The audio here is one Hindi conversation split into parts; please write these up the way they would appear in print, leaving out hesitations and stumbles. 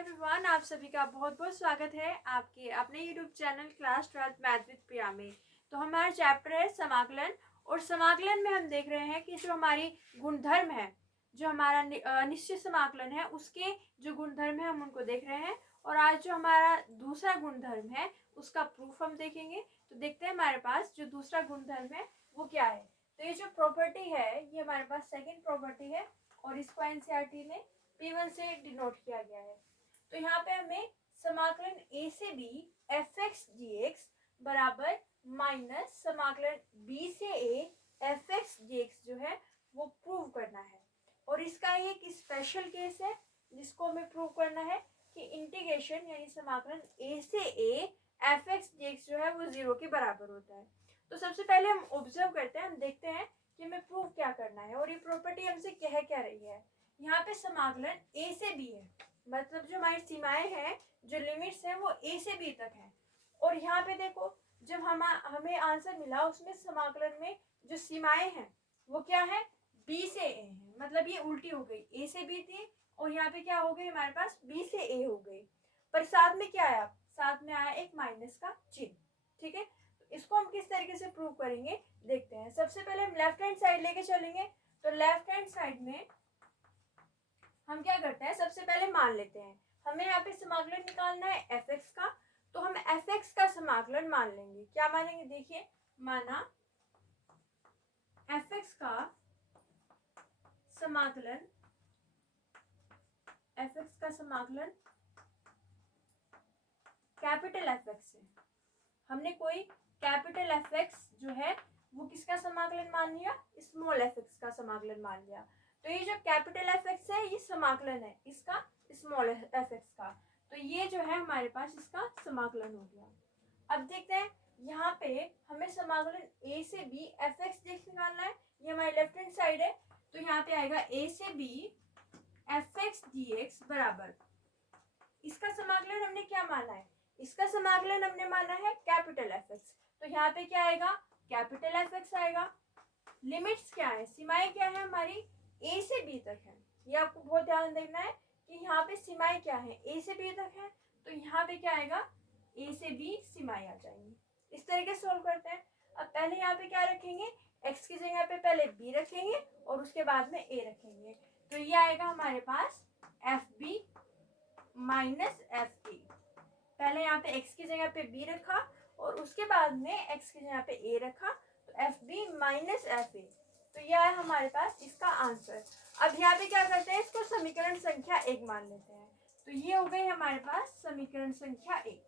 एवरीवन, आप सभी का बहुत बहुत स्वागत है आपके अपने YouTube channel class 12 math with Priya में। तो हमारा चैप्टर है समाकलन। और समाकलन में हम देख रहे हैं कि जो हमारी गुणधर्म है, जो हमारा निश्चित समाकलन है, उसके जो गुणधर्म है हम उनको देख रहे हैं। और आज जो हमारा दूसरा गुणधर्म है उसका प्रूफ हम देखेंगे। तो देखते हैं हमारे पास जो दूसरा गुणधर्म है वो क्या है। तो ये जो प्रॉपर्टी है ये हमारे पास सेकेंड प्रॉपर्टी है और इसको एनसीईआरटी ने P1 से डिनोट किया गया है। तो यहाँ पे हमें समाकलन a से b fx dx बराबर माइनस समाकलन b से a fx dx जो है वो प्रूव करना है। और इसका एक स्पेशल केस है जिसको हमें प्रूव करना है कि इंटीग्रेशन यानी समाकलन a से a fx dx जो है वो 0 के बराबर होता है। तो सबसे पहले हम ऑब्जर्व करते हैं, हम देखते हैं कि हमें प्रूव क्या करना है और ये प्रॉपर्टी हमसे कह क्या रही है। यहाँ पे समाकलन a से b है, मतलब जो हमारी सीमाएं हैं, जो लिमिट्स हैं वो a से b तक हैं। और यहाँ पे देखो जब हमें आंसर मिला उसमें समाकलन में जो सीमाएं हैं वो क्या है, b से a है। मतलब ये उल्टी हो गई, a से b थी और यहाँ पे क्या हो गई हमारे पास b से a हो गई। पर साथ में क्या आया, साथ में आया एक माइनस का चिन्ह। ठीक है, तो इसको हम किस तरीके से प्रूव करेंगे देखते हैं। सबसे पहले हम लेफ्ट हैंड साइड लेके चलेंगे। तो लेफ्ट हैंड साइड में हम क्या करते हैं, सबसे पहले मान लेते हैं हमें यहाँ पे समाकलन निकालना है fx का। तो हम fx का समाकलन मान लेंगे। क्या मानेंगे, देखिए माना fx का समाकलन, fx का समाकलन कैपिटल fx है। हमने कोई कैपिटल fx जो है वो किसका समाकलन मान लिया, स्मॉल fx का समाकलन मान लिया। तो ये जो कैपिटल fx है ये समाकलन है इसका स्मॉल fx का। तो ये जो है हमारे पास इसका समाकलन हो गया। अब देखते हैं यहाँ पे हमें समाकलन a से b fx dx निकालना है। ये हमारी लेफ्ट हैंड साइड है। तो यहाँ पे आएगा a से b fx dx बराबर, इसका समाकलन हमने क्या माना है, इसका समाकलन हमने माना है कैपिटल fx। तो यहाँ पे क्या आएगा, कैपिटल fx आएगा। लिमिट्स क्या है, सीमाएं क्या है हमारी a से b तक है। ये आपको बहुत ध्यान देना है कि यहाँ पे सीमाएं क्या है, a से b तक है। तो यहाँ पे क्या आएगा, a से b सीमाएं आ जाएंगी। इस तरीके से सोल्व करते हैं। अब पहले यहाँ पे क्या रखेंगे, x की जगह पे पहले b रखेंगे और उसके बाद में a रखेंगे। तो ये आएगा हमारे पास fb माइनस fb। पहले यहाँ पे x की जगह पे b रखा और उसके बाद में x की जगह पे a रखा, तो fb माइनस fa। तो यह है हमारे पास इसका आंसर। अब यहाँ पे क्या करते हैं, इसको समीकरण संख्या 1 मान लेते हैं। तो ये हो गई हमारे पास समीकरण संख्या 1।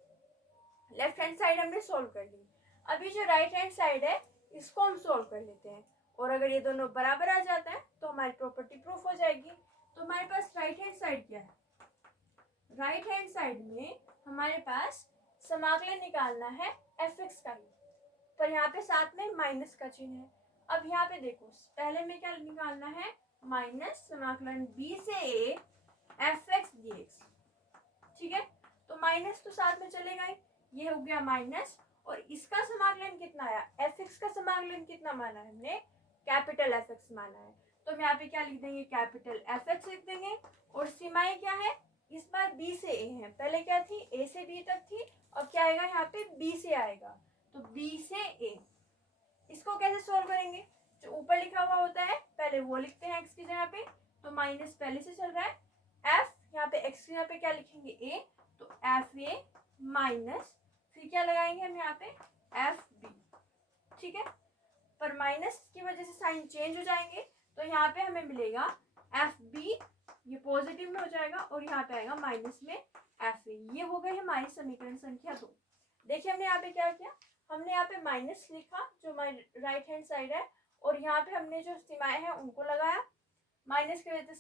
लेफ्ट हैंड साइड हमने सोल्व कर ली। अभी जो राइट हैंड साइड है इसको हम सोल्व कर लेते हैं। और अगर ये दोनों बराबर आ जाता है तो हमारी प्रॉपर्टी प्रूफ हो जाएगी। तो हमारे पास राइट हैंड साइड क्या है, राइट हैंड साइड में हमारे पास समाकलन निकालना है fx का ही, पर यहाँ पे साथ में माइनस का चिन्ह है। अब यहाँ पे देखो पहले में क्या निकालना है, माइनस समाकलन b से a fx dx। ठीक है, तो माइनस तो साथ में चलेगा ही, ये हो गया माइनस। और इसका समाकलन कितना आया, fx का समाकलन कितना माना है हमने, कैपिटल fx माना है। तो हम यहाँ पे क्या लिख देंगे, कैपिटल fx लिख देंगे। और सीमाएं क्या है, इस बार b से a है, पहले क्या थी a से b तक थी, अब क्या आएगा यहाँ पे b से आएगा, तो b से a। इसको कैसे सोल्व करेंगे, जो ऊपर लिखा हुआ होता है पहले वो लिखते हैं x की जगह पे। तो माइनस पहले से चल रहा है, f यहाँ पे x की जगह पे क्या लिखेंगे a, तो fa माइनस फिर क्या लगाएंगे हम यहाँ पे fb। ठीक है, पर माइनस की वजह से साइन चेंज हो जाएंगे। तो यहाँ पे हमें मिलेगा fb, ये पॉजिटिव में हो जाएगा और यहाँ पे आएगा माइनस में fa। ये हो गई हमारी समीकरण संख्या 2। देखिए हमने यहाँ पे क्या किया, हमने यहाँ पे माइनस लिखा जो हमारी राइट हैंड साइड है, और यहाँ पे हमने जो सीमाएं हैं उनको लगाया। माइनस की वजह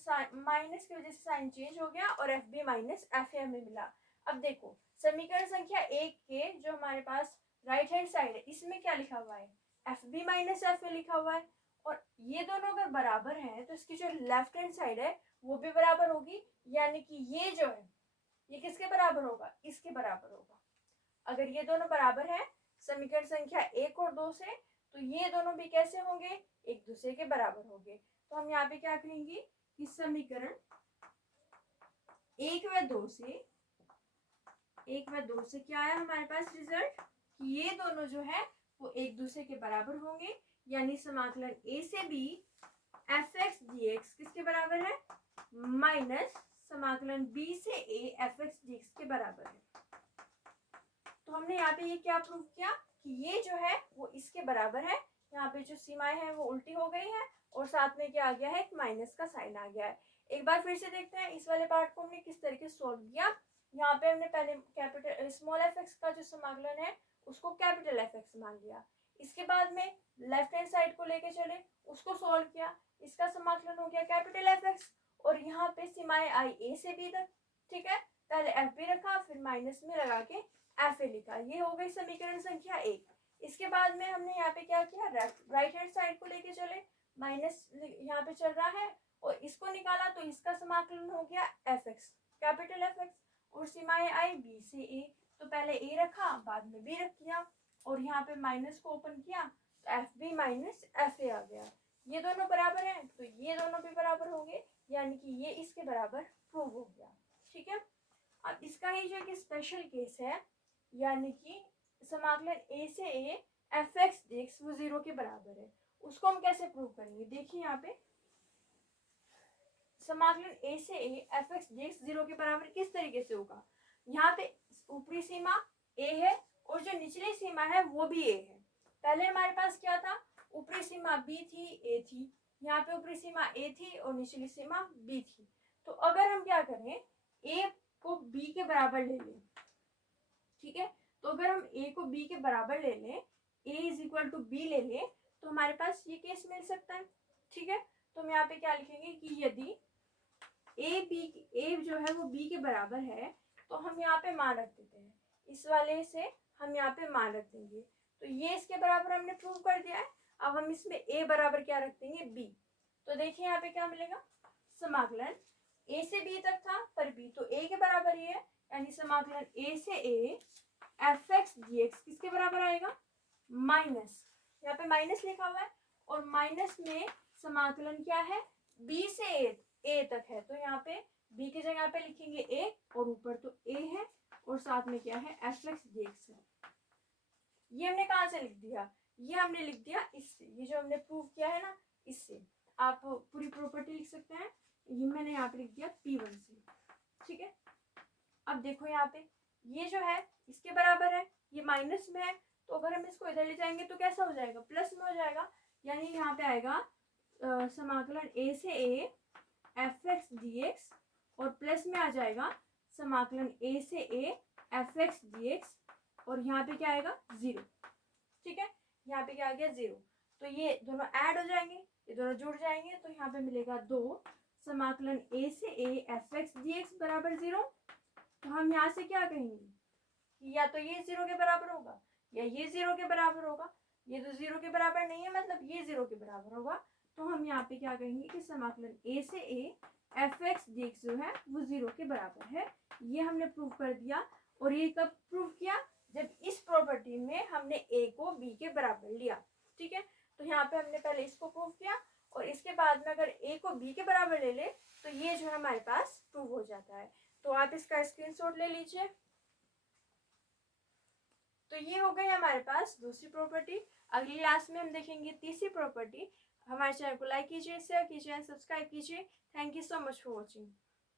से साइन चेंज हो गया और fb माइनस fa हमें मिला। अब देखो समीकरण संख्या 1 के जो हमारे पास राइट हैंड साइड है इसमें क्या लिखा हुआ है, fb माइनस fa लिखा हुआ है। और ये दोनों अगर बराबर हैं तो इसकी जो लेफ्ट हैंड साइड है वो भी बराबर होगी, यानी कि ये जो है ये किसके बराबर होगा, इसके बराबर होगा। अगर ये दोनों बराबर हैं समीकरण संख्या 1 और 2 से, तो ये दोनों भी कैसे होंगे, एक दूसरे के बराबर होंगे। तो हम यहाँ पे क्या करेंगे कि समीकरण 1 व 2 से क्या आया हमारे पास रिजल्ट कि ये दोनों जो है वो एक दूसरे के बराबर होंगे, यानी समाकलन a से b fx dx किसके बराबर है, माइनस समाकलन b से a fx dx के बराबर है। तो हमने यहाँ पे ये क्या प्रूव किया कि ये जो है वो इसके बराबर है। यहाँ पे जो सीमाएं हैं वो उल्टी हो गई है और साथ में क्या आ गया है, एक माइनस का साइन आ गया है। एक बार फिर से देखते हैं इस वाले पार्ट को हमने किस तरीके से सॉल्व किया। यहाँ पे हमने पहले कैपिटल स्मॉल एफ एक्स का जो समाकलन है उसको कैपिटल एफ एक्स मान लिया। इसके बाद में लेफ्ट हैंड साइड को लेके चले, उसको सॉल्व किया, इसका समाकलन हो गया कैपिटल एफ एक्स और यहाँ पे सीमाएं आई ए से बी तक। ठीक है, पहले एफ बी रखा, फिर माइनस में लगा के एफ ए लिखा। ये हो गई समीकरण संख्या 1। इसके बाद में हमने यहाँ पे क्या किया, राइट हैंड साइड को लेके चले, माइनस यहाँ पे चल रहा है और इसको निकाला तो इसका समाकलन हो गया F x capital F x और सीमाएं आई बी से ए। तो पहले ए रखा, बाद में बी रख दिया और यहाँ पे माइनस को ओपन किया तो F B minus F A आ गया। ये दोनों बराबर हैं तो ये दोनों भी बराबर होंगे, यानी कि ये इसके बराबर प्रूव हो गया। ठीक है, अब इसका ही जो कि स्पेशल केस है, यानी कि समाकलन a से a एफ एक्स dx वो 0 के बराबर है, उसको हम कैसे प्रूव करेंगे। देखिए यहाँ पे समाकलन a से a एफ एक्स dx 0 के बराबर किस तरीके से होगा। यहाँ पे ऊपरी सीमा a है और जो निचली सीमा है वो भी a है। पहले हमारे पास क्या था, ऊपरी सीमा b थी, a थी, यहाँ पे ऊपरी सीमा a थी और निचली सीमा b थी। तो अगर हम क्या करें, a को b के बराबर ले लें, ठीक है, तो अगर हम a को b के बराबर ले लें, a is equal to b ले लें, तो हमारे पास ये केस मिल सकता है। ठीक है, तो हम यहाँ पे क्या लिखेंगे कि यदि a जो है वो b के बराबर है तो हम यहाँ पे मान रख देते हैं, इस वाले से हम यहाँ पे मान रख देंगे। तो ये इसके बराबर हमने प्रूव कर दिया है। अब हम इसमें a बराबर क्या रख देंगे, b। तो देखिए यहाँ पे क्या मिलेगा, समाकलन a से b तक था पर b तो a के बराबर ही है, यानी समाकलन a से a एफ एक्स dx किसके बराबर आएगा, माइनस, यहाँ पे माइनस लिखा हुआ है और माइनस में समाकलन क्या है, b से a तक है, तो यहाँ पे b की जगह पे लिखेंगे a और ऊपर तो a है और साथ में क्या है, एफ एक्स dx है। ये हमने कहाँ से लिख दिया, ये हमने लिख दिया इससे, ये जो हमने प्रूव किया है ना इससे। आप पूरी प्रॉपर्टी लिख सकते हैं, ये मैंने यहाँ पे लिख दिया P1 से। ठीक है, अब देखो यहाँ पे ये जो है इसके बराबर है, ये माइनस में है, तो अगर हम इसको इधर ले जाएंगे तो कैसा हो जाएगा, प्लस में हो जाएगा, यानी यहाँ पे आएगा समाकलन a से a एफ एक्स dx और प्लस में आ जाएगा समाकलन a से a एफ एक्स dx और यहाँ पे क्या आएगा 0। ठीक है, यहाँ पे क्या आ गया 0, तो ये दोनों ऐड हो जाएंगे, ये दोनों जुड़ जाएंगे, तो यहाँ पे मिलेगा 2 समाकलन a से a एफ एक्स dx बराबर 0। तो हम यहाँ से क्या कहेंगे कि या तो ये 0 के बराबर होगा या ये 0 के बराबर होगा। ये तो 0 के बराबर नहीं है, मतलब ये 0 के बराबर होगा। तो हम यहाँ पे क्या कहेंगे कि समाकलन a से a एफ एक्स dx जो है वो 0 के बराबर है। ये हमने प्रूव कर दिया। और ये कब प्रूव किया, जब इस प्रॉपर्टी में हमने a को b के बराबर लिया। ठीक है, तो यहाँ पे हमने पहले इसको प्रूव किया और इसके बाद में अगर a को b के बराबर ले ले तो ये जो है हमारे पास प्रूव हो जाता है। तो आप इसका स्क्रीनशॉट ले लीजिए। तो ये हो गई हमारे पास दूसरी प्रॉपर्टी। अगली क्लास में हम देखेंगे तीसरी प्रॉपर्टी। हमारे चैनल को लाइक कीजिए, शेयर कीजिए, सब्सक्राइब कीजिए। Thank you so much for watching.